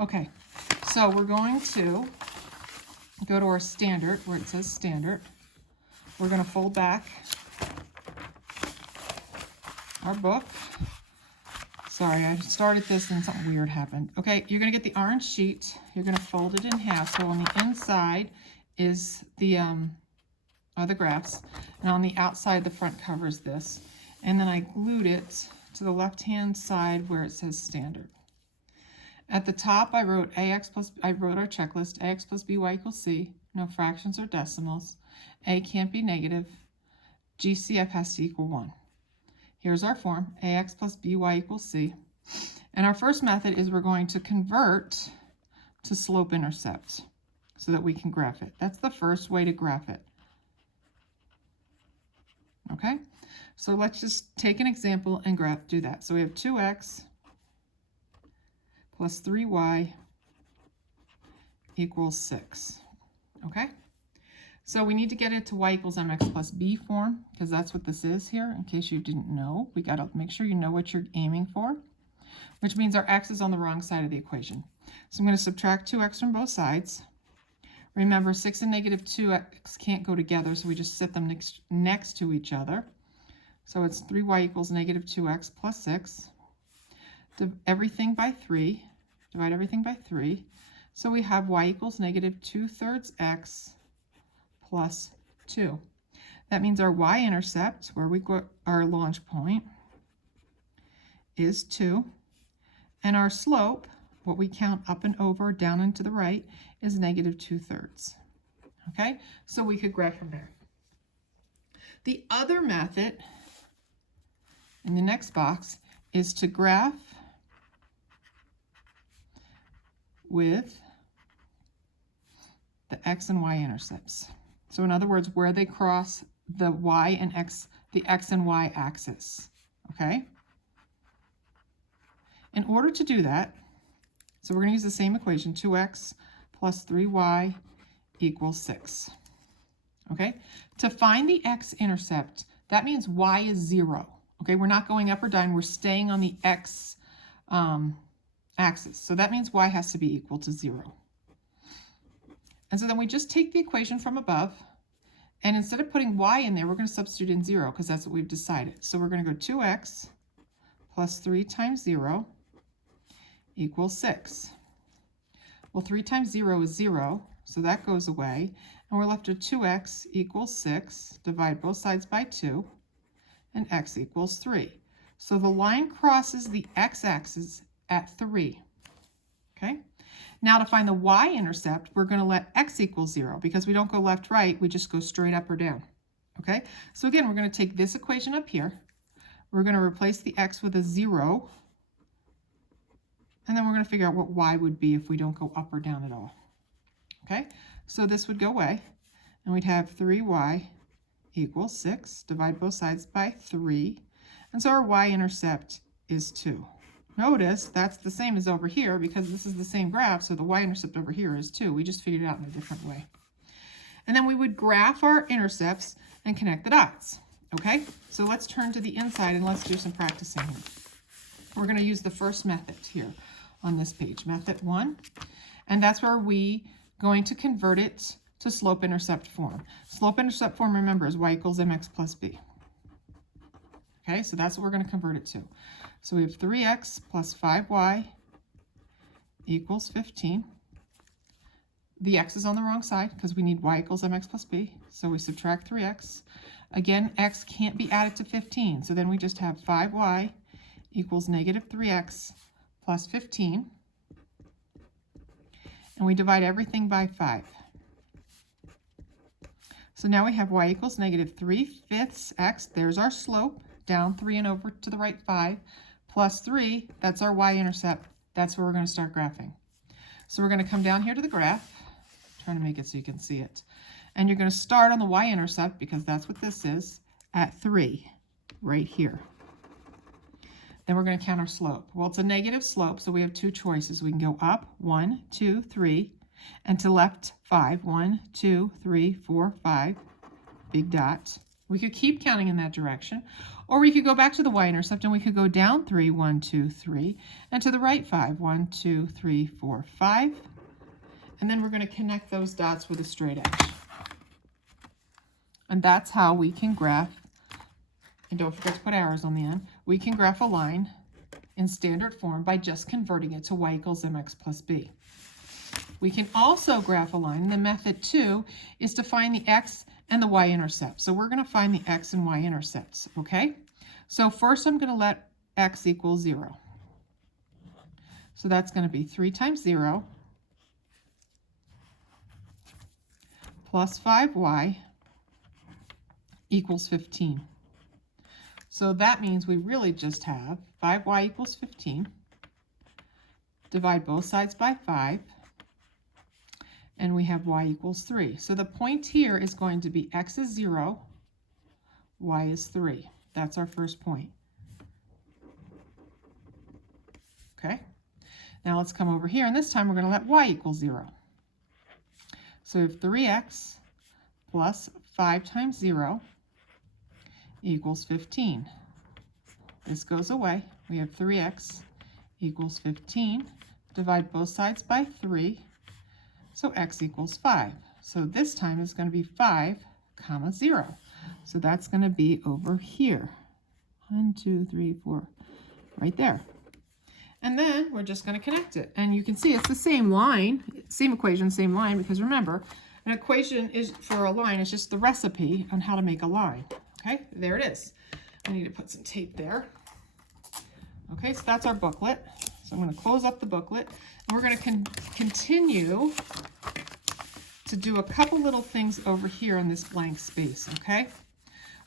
Okay, so we're going to go to our standard, where it says standard. We're going to fold back our book. Sorry, I started this and something weird happened. Okay, you're going to get the orange sheet. You're going to fold it in half. So on the inside is the graphs, and on the outside, the front covers this. And then I glued it to the left-hand side where it says standard. At the top, I wrote our checklist, ax plus by equals c, no fractions or decimals. A can't be negative. GCF has to equal 1. Here's our form, ax plus by equals c. And our first method is we're going to convert to slope-intercept so that we can graph it. That's the first way to graph it. Okay, so let's just take an example and do that. So we have 2x plus 3y equals 6. Okay, so we need to get it to y equals mx plus b form, because that's what this is here. In case you didn't know, we got to make sure you know what you're aiming for, which means our x is on the wrong side of the equation. So I'm going to subtract 2x from both sides. Remember, 6 and negative 2x can't go together, so we just set them next to each other. So it's 3y equals negative 2x plus 6. Divide everything by 3. So we have y equals negative 2/3 x plus 2. That means our y-intercept, where we got our launch point, is 2. And our slope, what we count up and over, down and to the right, is negative 2/3. Okay, so we could graph from there. The other method in the next box is to graph with the x and y intercepts. So in other words, where they cross the y and x, the x and y axis. Okay, in order to do that, so we're going to use the same equation, 2x plus 3y equals 6. Okay, to find the x-intercept, that means y is 0. Okay, we're not going up or down, we're staying on the x axis. So that means y has to be equal to 0. And so then we just take the equation from above, and instead of putting y in there, we're going to substitute in 0, because that's what we've decided. So we're going to go 2x plus 3 times 0 equals 6. Well, 3 times 0 is 0, so that goes away, and we're left with 2x equals 6, divide both sides by 2, and x equals 3. So the line crosses the x-axis at 3. Okay, now to find the y-intercept, we're going to let x equal 0, because we don't go left, right, we just go straight up or down. Okay, so again, we're going to take this equation up here, we're going to replace the x with a 0, and then we're going to figure out what y would be if we don't go up or down at all. Okay, so this would go away, and we'd have 3y equals 6, divide both sides by 3, and so our y-intercept is 2. Notice that's the same as over here, because this is the same graph, so the y-intercept over here is 2. We just figured it out in a different way. And then we would graph our intercepts and connect the dots. Okay, so let's turn to the inside and let's do some practicing here. We're going to use the first method here on this page, method 1, and that's where we going to convert it to slope-intercept form. Slope-intercept form, remember, is y equals mx plus b. Okay, so that's what we're going to convert it to. So we have 3x plus 5y equals 15. The x is on the wrong side because we need y equals mx plus b. So we subtract 3x. Again, x can't be added to 15. So then we just have 5y equals negative 3x plus 15. And we divide everything by 5. So now we have y equals negative 3/5 x. There's our slope. Down 3 and over to the right 5. Plus 3, that's our y-intercept. That's where we're going to start graphing. So we're going to come down here to the graph. I'm trying to make it so you can see it. And you're going to start on the y-intercept, because that's what this is, at 3, right here. Then we're going to count our slope. Well, it's a negative slope, so we have two choices. We can go up 1, 2, 3, and to left 5. 1, 2, 3, 4, 5, big dot. We could keep counting in that direction, Or we could go back to the y-intercept and we could go down 3, 1, 2, 3, and to the right 5, 1, 2, 3, 4, 5. And then we're going to connect those dots with a straight edge. And that's how we can graph, and don't forget to put arrows on the end, we can graph a line in standard form by just converting it to y equals mx plus b. We can also graph a line. The method 2 is to find the x and the y-intercept. So we're going to find the x and y-intercepts, okay? So first I'm going to let x equal 0. So that's going to be 3 times 0 plus 5y equals 15. So that means we really just have 5y equals 15. Divide both sides by 5. And we have y equals 3. So the point here is going to be x is 0, y is 3. That's our first point. Okay? Now let's come over here, and this time we're going to let y equal 0. So we have 3x plus 5 times 0 equals 15. This goes away. We have 3x equals 15. Divide both sides by 3. So x equals 5. So this time it's going to be 5, comma 0. So that's going to be over here. 1, 2, 3, 4, right there. And then we're just going to connect it. And you can see it's the same line, same equation, same line, because remember, an equation is for a line is just the recipe on how to make a line. Okay, there it is. I need to put some tape there. Okay, so that's our booklet. So I'm going to close up the booklet. And we're going to continue to do a couple little things over here in this blank space, okay?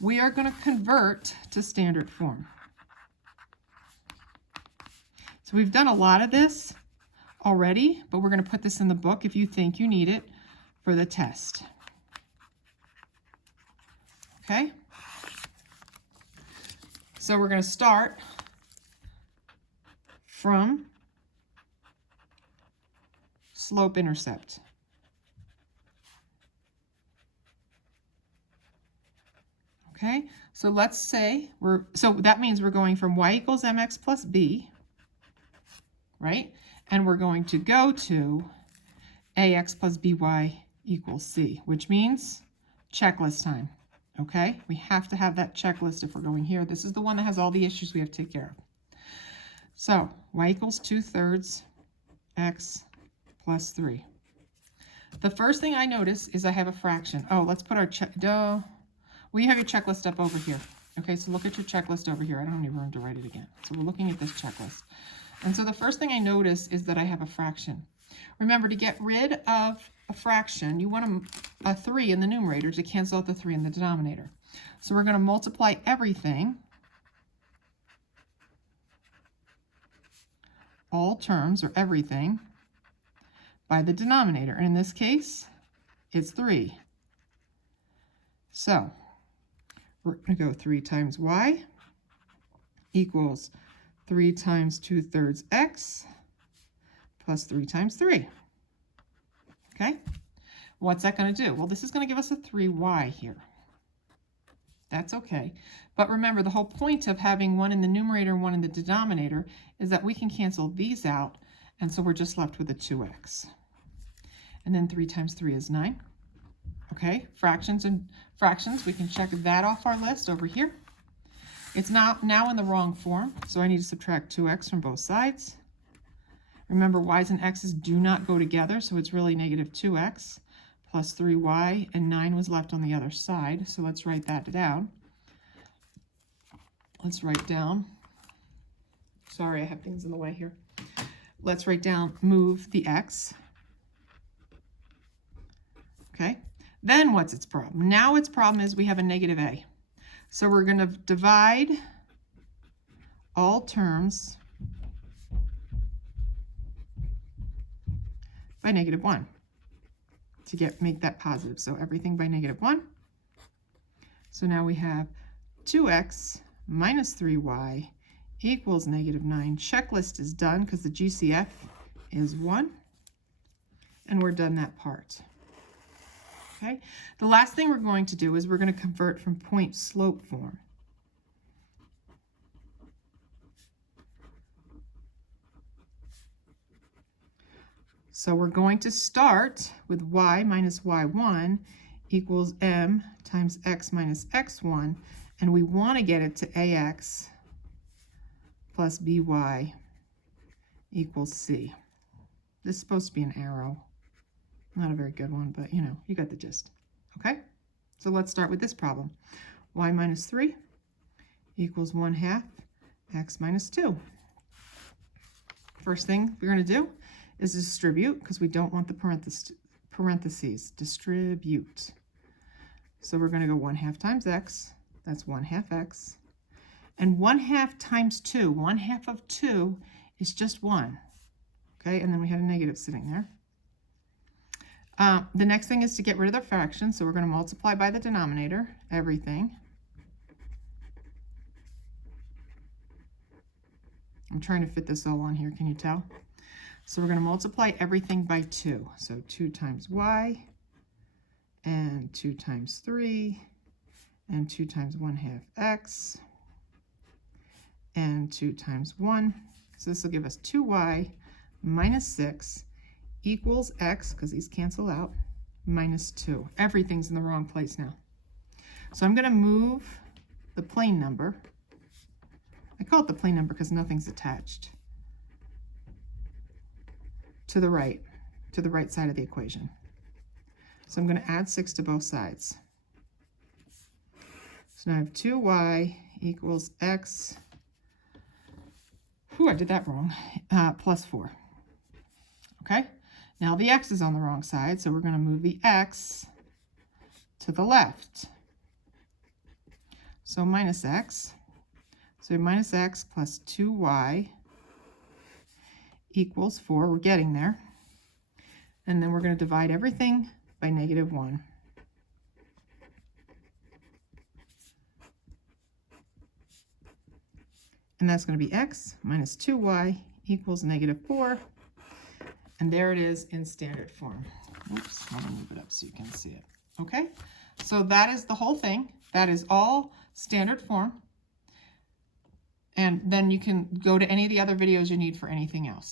We are going to convert to standard form. So we've done a lot of this already, but we're going to put this in the book if you think you need it for the test. Okay? So we're going to start from slope-intercept. Okay, so let's say so that means we're going from y equals mx plus b, right? And we're going to go to ax plus by equals c, which means checklist time. Okay, we have to have that checklist if we're going here. This is the one that has all the issues we have to take care of. So y equals 2/3 x plus 3. The first thing I notice is I have a fraction. Oh, let's put our well, you have your checklist up over here. Okay, so look at your checklist over here. I don't have any room to write it again. So we're looking at this checklist. And so the first thing I notice is that I have a fraction. Remember, to get rid of a fraction, you want a 3 in the numerator to cancel out the 3 in the denominator. So we're going to multiply everything, all terms or everything, by the denominator. And in this case, it's 3. So we're going to go 3 times y equals 3 times 2/3 x plus 3 times 3. Okay, what's that going to do? Well, this is going to give us a 3y here. That's okay. But remember, the whole point of having one in the numerator and one in the denominator is that we can cancel these out, and so we're just left with a 2x. And then 3 times 3 is 9. Okay, fractions, we can check that off our list over here. It's now in the wrong form, so I need to subtract 2x from both sides. Remember, y's and x's do not go together, so it's really negative 2x plus 3y, and 9 was left on the other side, so let's write that down. Let's write down, sorry, I have things in the way here. Let's write down, move the x. Okay, then what's its problem? Now its problem is we have a negative a. So we're going to divide all terms by negative 1 to make that positive. So everything by negative 1. So now we have 2x minus 3y equals negative 9. Checklist is done because the GCF is 1. And we're done that part. Okay. The last thing we're going to do is we're going to convert from point slope form. So we're going to start with y minus y1 equals m times x minus x1, and we want to get it to ax plus by equals c. This is supposed to be an arrow. Not a very good one, but you know, you got the gist. Okay? So let's start with this problem. Y minus 3 equals 1/2 x minus 2. First thing we're going to do is distribute, because we don't want the parentheses. Distribute. So we're going to go 1/2 times x. That's 1/2 x. And 1/2 times 2. 1/2 of 2 is just 1. Okay, and then we had a negative sitting there. The next thing is to get rid of the fraction, so we're going to multiply by the denominator, everything. I'm trying to fit this all on here, can you tell? So we're going to multiply everything by 2. So 2 times y, and 2 times 3, and 2 times 1/2 x, and 2 times 1. So this will give us 2y minus 6 equals x, because these cancel out, minus 2. Everything's in the wrong place now. So I'm going to move the plane number. I call it the plane number because nothing's attached. To the right side of the equation. So I'm going to add 6 to both sides. So now I have 2y equals x. I did that wrong. Plus 4. Okay? Now the x is on the wrong side, so we're going to move the x to the left. So minus x. So minus x plus 2y equals 4. We're getting there. And then we're going to divide everything by -1. And that's going to be x minus 2y equals -4. And there it is in standard form. Oops, let me move it up so you can see it. Okay, so that is the whole thing. That is all standard form. And then you can go to any of the other videos you need for anything else.